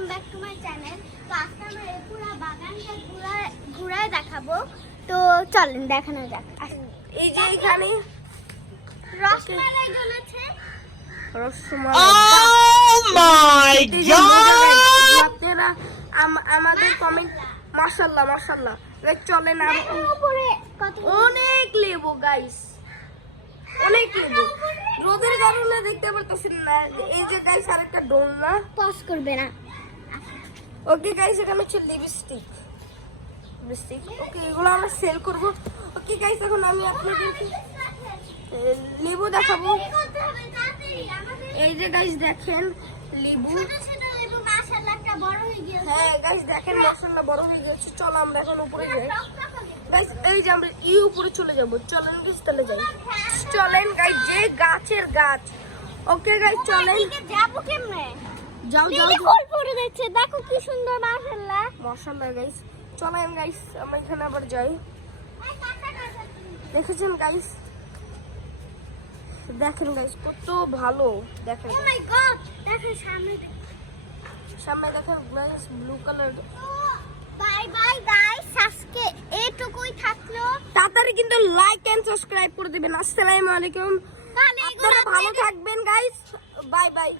Welcome back to my channel. তো আজকে আমরা এই পুরো বাগানটা ঘুরায় দেখাবো। তো চলেন দেখানো যাক। এই যে এখানে রসমালাই জ্বলেছে। আপনারা আমাদের কমেন্ট মাশাআল্লাহ মাশাআল্লাহ চলেন উপরে কত অনেক লেবু গাইস, অনেক লেবু রোদের কারণে দেখতে পারতেছেন না। এই যে গাইস আরেকটা ডোলনা পজ করবে না। ওকে গাইস, এখানে হচ্ছে লিপস্টিক ওকে, এগুলো আমরা সেল করব। ওকে গাইস, এখন আমি আপনাদেরকে লেবু দেখাবো। এই যে গাইস দেখেন লেবু, হ্যাঁ গাইস দেখেন মাশাআল্লাহ বড় হয়ে গেছে। চলো আমরা এখন উপরে যাই গাইস। এই যে আমরা উপরে চলে যাব, চলেন গাইস তাহলে যাই। চলেন গাইস, যে গাছের গাছ। ওকে গাইস চলেন, যাবো কেমনে? যাও যাও ফুল পড়ে যাচ্ছে, দেখো কি সুন্দর মাশাআল্লাহ মাশাআল্লাহ গাইস। চলেন গাইস আমরা এখানে আবার যাই। দেখেছেন গাইস, দেখেন গাইস কত ভালো। দেখেন ও মাই গড, দেখো সামনে দেখেন guys blue colour. Bye bye guys, আজকে এইটুকুই থাকলো। তাড়াতাড়ি কিন্তু লাইক এন্ড সাবস্ক্রাইব করে দিবেন। আসসালামু আলাইকুম, আপনারা ভালো থাকবেন গাইস, বাই বাই।